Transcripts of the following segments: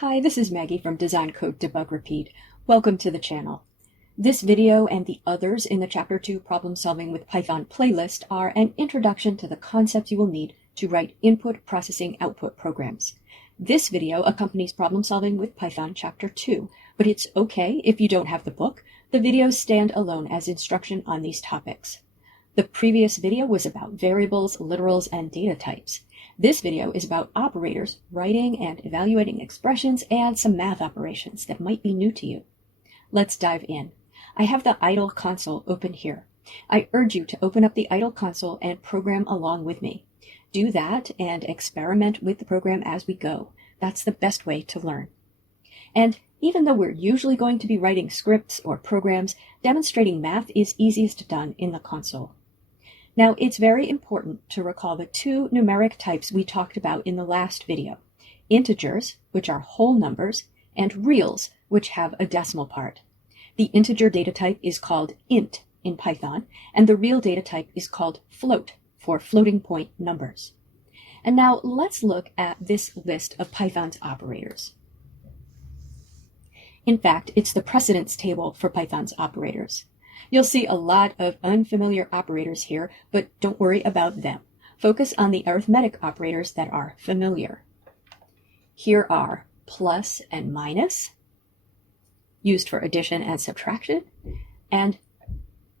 Hi, this is Maggie from Design Code Debug Repeat. Welcome to the channel. This video and the others in the Chapter 2 Problem Solving with Python playlist are an introduction to the concepts you will need to write input processing output programs. This video accompanies Problem Solving with Python Chapter 2, but it's okay if you don't have the book. The videos stand alone as instruction on these topics. The previous video was about variables, literals, and data types. This video is about operators, writing and evaluating expressions, and some math operations that might be new to you. Let's dive in. I have the idle console open here. I urge you to open up the idle console and program along with me. Do that and experiment with the program as we go. That's the best way to learn. And even though we're usually going to be writing scripts or programs, demonstrating math is easiest done in the console. Now, it's very important to recall the two numeric types we talked about in the last video: integers, which are whole numbers, and reals, which have a decimal part. The integer data type is called int in Python, and the real data type is called float for floating point numbers. And now let's look at this list of Python's operators. In fact, it's the precedence table for Python's operators. You'll see a lot of unfamiliar operators here, but don't worry about them. Focus on the arithmetic operators that are familiar. Here are plus and minus, used for addition and subtraction, and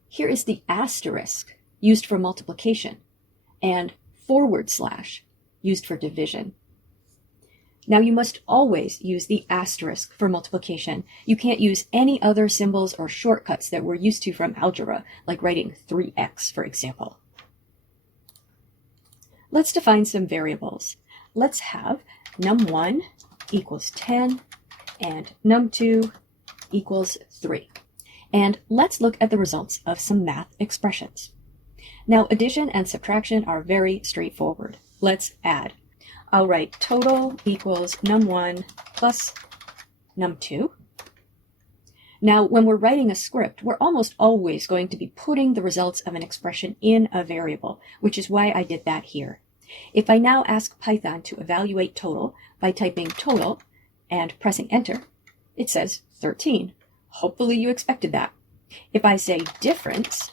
here is the asterisk, used for multiplication, and forward slash, used for division. Now, you must always use the asterisk for multiplication. You can't use any other symbols or shortcuts that we're used to from algebra, like writing 3x, for example. Let's define some variables. Let's have num1 equals 10 and num2 equals 3. And let's look at the results of some math expressions. Now, addition and subtraction are very straightforward. Let's add. I'll write total equals num1 plus num2. Now, when we're writing a script, we're almost always going to be putting the results of an expression in a variable, which is why I did that here. If I now ask Python to evaluate total by typing total and pressing enter, it says 13. Hopefully you expected that. If I say difference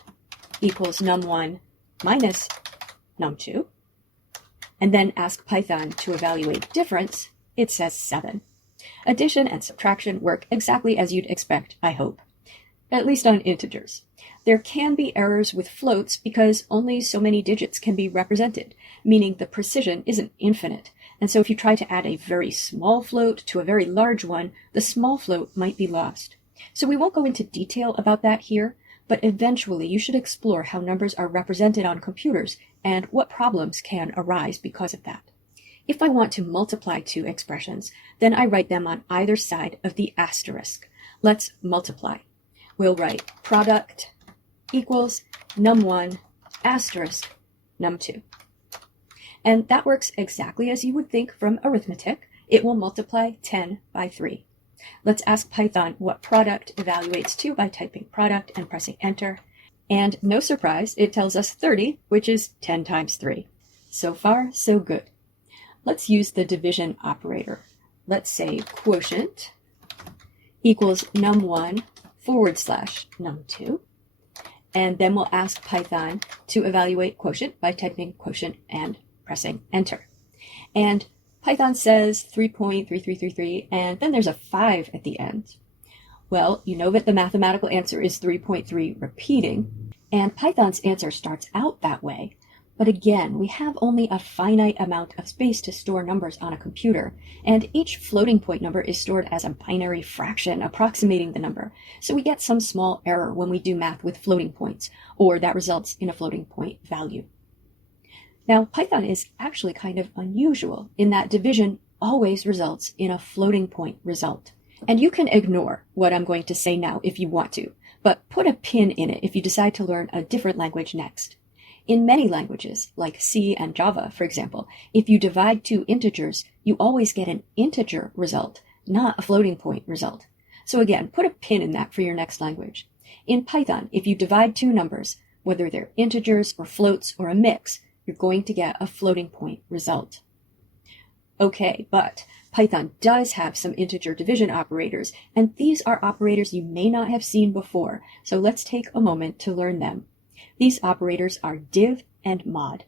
equals num1 minus num2, and then ask Python to evaluate difference, it says 7. Addition and subtraction work exactly as you'd expect, I hope. At least on integers. There can be errors with floats because only so many digits can be represented, meaning the precision isn't infinite. And so if you try to add a very small float to a very large one, the small float might be lost. So we won't go into detail about that here, but eventually you should explore how numbers are represented on computers and what problems can arise because of that. If I want to multiply two expressions, then I write them on either side of the asterisk. Let's multiply. We'll write product equals num1 asterisk num2. And that works exactly as you would think from arithmetic. It will multiply 10 by 3. Let's ask Python what product evaluates to by typing product and pressing enter. And no surprise, it tells us 30, which is 10 times 3. So far, so good. Let's use the division operator. Let's say quotient equals num1 forward slash num2. And then we'll ask Python to evaluate quotient by typing quotient and pressing enter. And Python says 3.3333, and then there's a 5 at the end. Well, you know that the mathematical answer is 3.3 repeating, and Python's answer starts out that way. But again, we have only a finite amount of space to store numbers on a computer, and each floating point number is stored as a binary fraction approximating the number. So we get some small error when we do math with floating points, or that results in a floating point value. Now, Python is actually kind of unusual in that division always results in a floating point result. And you can ignore what I'm going to say now if you want to, but put a pin in it if you decide to learn a different language next. In many languages, like C and Java, for example, if you divide two integers, you always get an integer result, not a floating point result. So again, put a pin in that for your next language. In Python, if you divide two numbers, whether they're integers or floats or a mix, you're going to get a floating point result. Okay, but Python does have some integer division operators, and these are operators you may not have seen before, so let's take a moment to learn them. These operators are div and mod.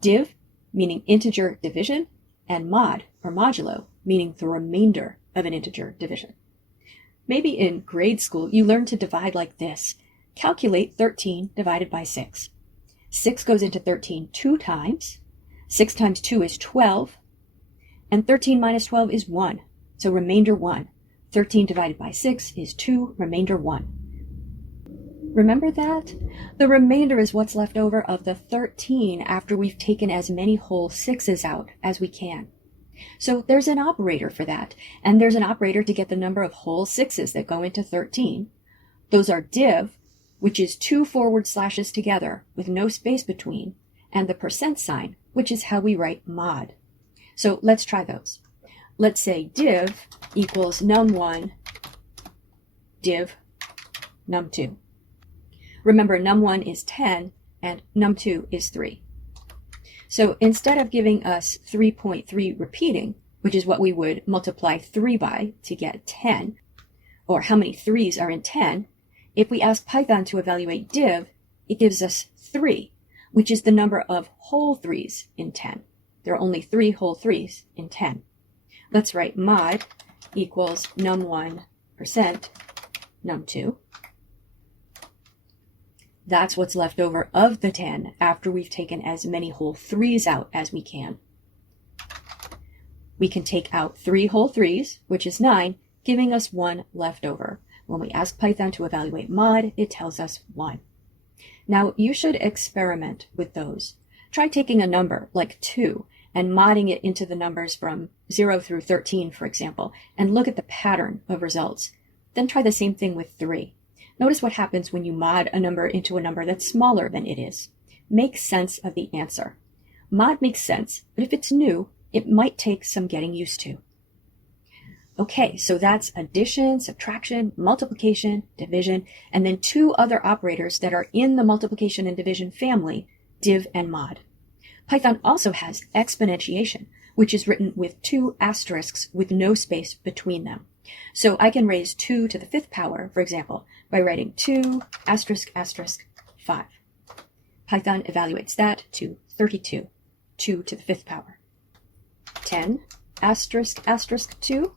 Div, meaning integer division, and mod, or modulo, meaning the remainder of an integer division. Maybe in grade school you learned to divide like this. Calculate 13 divided by 6. 6 goes into 13 2 times. 6 times 2 is 12. And 13 minus 12 is 1. So remainder 1. 13 divided by 6 is 2, remainder 1. Remember that? The remainder is what's left over of the 13 after we've taken as many whole 6s out as we can. So there's an operator for that, and there's an operator to get the number of whole 6s that go into 13. Those are div, which is 2 forward slashes together with no space between, and the percent sign, which is how we write mod. So let's try those. Let's say div equals num1 div num2. Remember, num1 is 10 and num2 is 3. So instead of giving us 3.3 repeating, which is what we would multiply 3 by to get 10, or how many 3's are in 10, if we ask Python to evaluate div, it gives us 3, which is the number of whole 3's in 10. There are only 3 whole 3's in 10. Let's write mod equals num1% num2. That's what's left over of the 10 after we've taken as many whole 3's out as we can. We can take out 3 whole 3's, which is 9, giving us 1 left over. When we ask Python to evaluate mod, it tells us 1. Now, you should experiment with those. Try taking a number like 2 and modding it into the numbers from 0 through 13, for example, and look at the pattern of results. Then try the same thing with 3. Notice what happens when you mod a number into a number that's smaller than it is. Make sense of the answer. Mod makes sense, but if it's new, it might take some getting used to. Okay, so that's addition, subtraction, multiplication, division, and then 2 other operators that are in the multiplication and division family, div and mod. Python also has exponentiation, which is written with 2 asterisks with no space between them. So I can raise 2 to the 5th power, for example, by writing 2 asterisk asterisk 5. Python evaluates that to 32, 2 to the 5th power. 10 asterisk asterisk 2.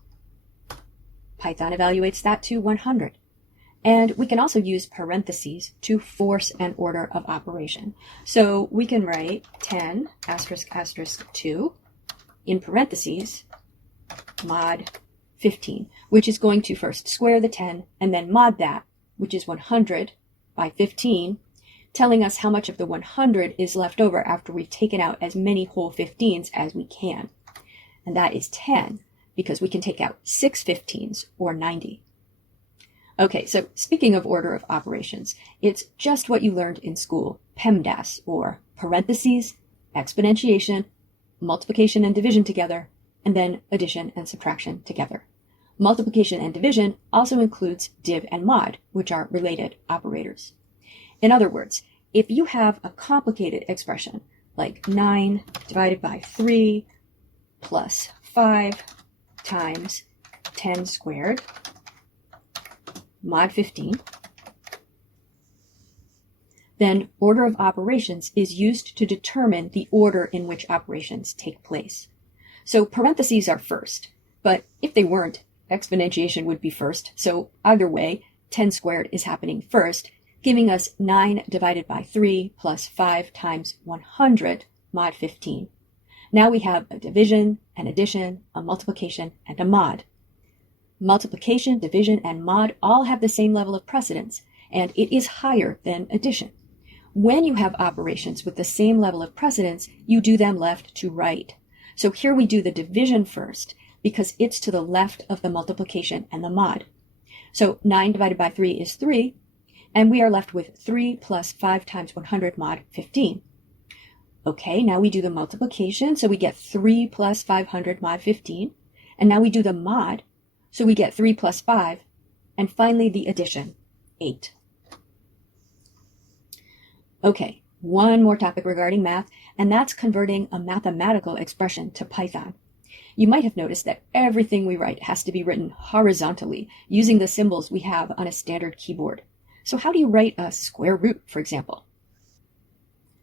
Python evaluates that to 100. And we can also use parentheses to force an order of operation. So we can write 10 asterisk asterisk 2 in parentheses mod 15, which is going to first square the 10 and then mod that, which is 100 by 15, telling us how much of the 100 is left over after we've taken out as many whole 15s as we can. And that is 10, because we can take out 6 15s, or 90. Okay, so speaking of order of operations, it's just what you learned in school, PEMDAS, or parentheses, exponentiation, multiplication and division together, and then addition and subtraction together. Multiplication and division also includes div and mod, which are related operators. In other words, if you have a complicated expression, like 9 divided by 3 plus 5 times 10 squared, mod 15, then order of operations is used to determine the order in which operations take place. So parentheses are first, but if they weren't, exponentiation would be first. So either way, 10 squared is happening first, giving us 9 divided by 3 plus 5 times 100, mod 15. Now we have a division, an addition, a multiplication, and a mod. Multiplication, division, and mod all have the same level of precedence, and it is higher than addition. When you have operations with the same level of precedence, you do them left to right. So here we do the division first, because it's to the left of the multiplication and the mod. So 9 divided by 3 is 3, and we are left with 3 plus 5 times 100 mod 15. Okay, now we do the multiplication, so we get 3 plus 500 mod 15, and now we do the mod, so we get 3 plus 5, and finally the addition, 8. Okay, one more topic regarding math, and that's converting a mathematical expression to Python. You might have noticed that everything we write has to be written horizontally using the symbols we have on a standard keyboard. So how do you write a square root, for example?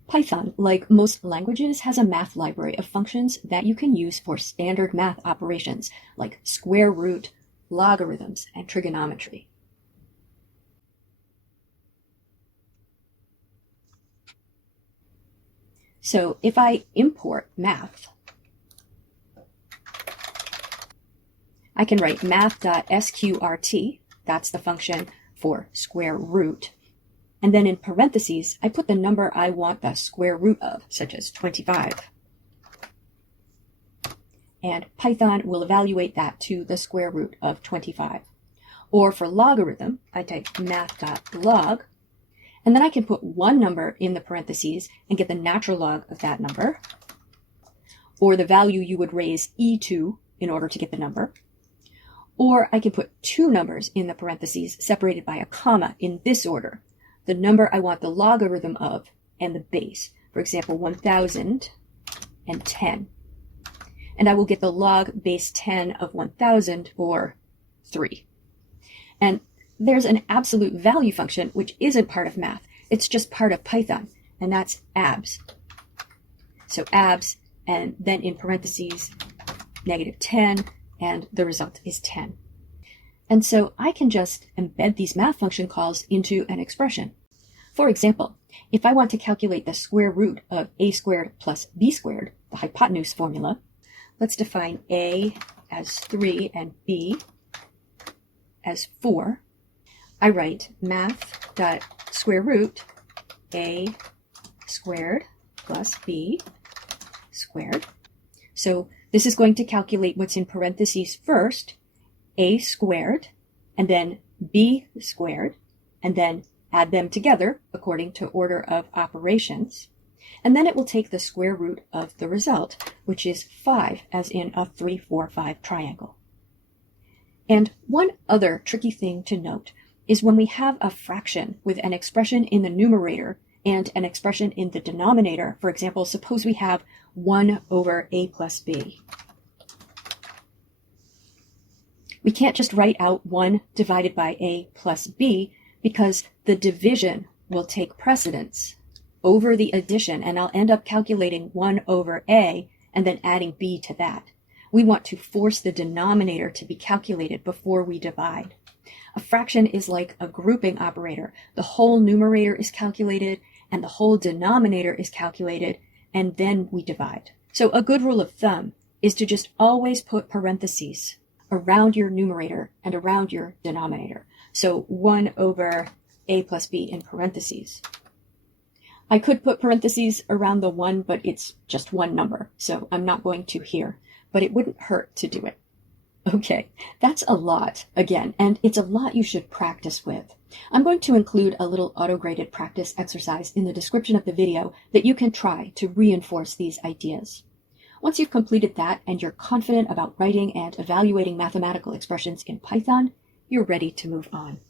Python, like most languages, has a math library of functions that you can use for standard math operations like square root, logarithms, and trigonometry. So if I import math, I can write math.sqrt, that's the function for square root, and then in parentheses, I put the number I want the square root of, such as 25. And Python will evaluate that to the square root of 25. Or for logarithm, I type math.log, and then I can put one number in the parentheses and get the natural log of that number, or the value you would raise e to in order to get the number. Or I can put two numbers in the parentheses separated by a comma in this order, the number I want the logarithm of and the base, for example, 1010. And I will get the log base 10 of 1000, or 3. And there's an absolute value function which isn't part of math. It's just part of Python, and that's abs. So abs, and then in parentheses, -10, and the result is 10. And so I can just embed these math function calls into an expression. For example, if I want to calculate the square root of a squared plus b squared, the hypotenuse formula, let's define a as 3 and b as 4. I write math.square root a squared plus b squared. So this is going to calculate what's in parentheses first, a squared, and then b squared, and then add them together according to order of operations. And then it will take the square root of the result, which is 5, as in a 3, 4, 5 triangle. And one other tricky thing to note is when we have a fraction with an expression in the numerator and an expression in the denominator. For example, suppose we have 1 over a plus b. We can't just write out 1 divided by a plus b, because the division will take precedence over the addition, and I'll end up calculating 1 over a and then adding b to that. We want to force the denominator to be calculated before we divide. A fraction is like a grouping operator. The whole numerator is calculated and the whole denominator is calculated, and then we divide. So a good rule of thumb is to just always put parentheses around your numerator and around your denominator. So 1 over a plus b in parentheses. I could put parentheses around the 1, but it's just one number, so I'm not going to here, but it wouldn't hurt to do it. Okay, that's a lot, again, and it's a lot you should practice with. I'm going to include a little auto-graded practice exercise in the description of the video that you can try to reinforce these ideas. Once you've completed that and you're confident about writing and evaluating mathematical expressions in Python, you're ready to move on.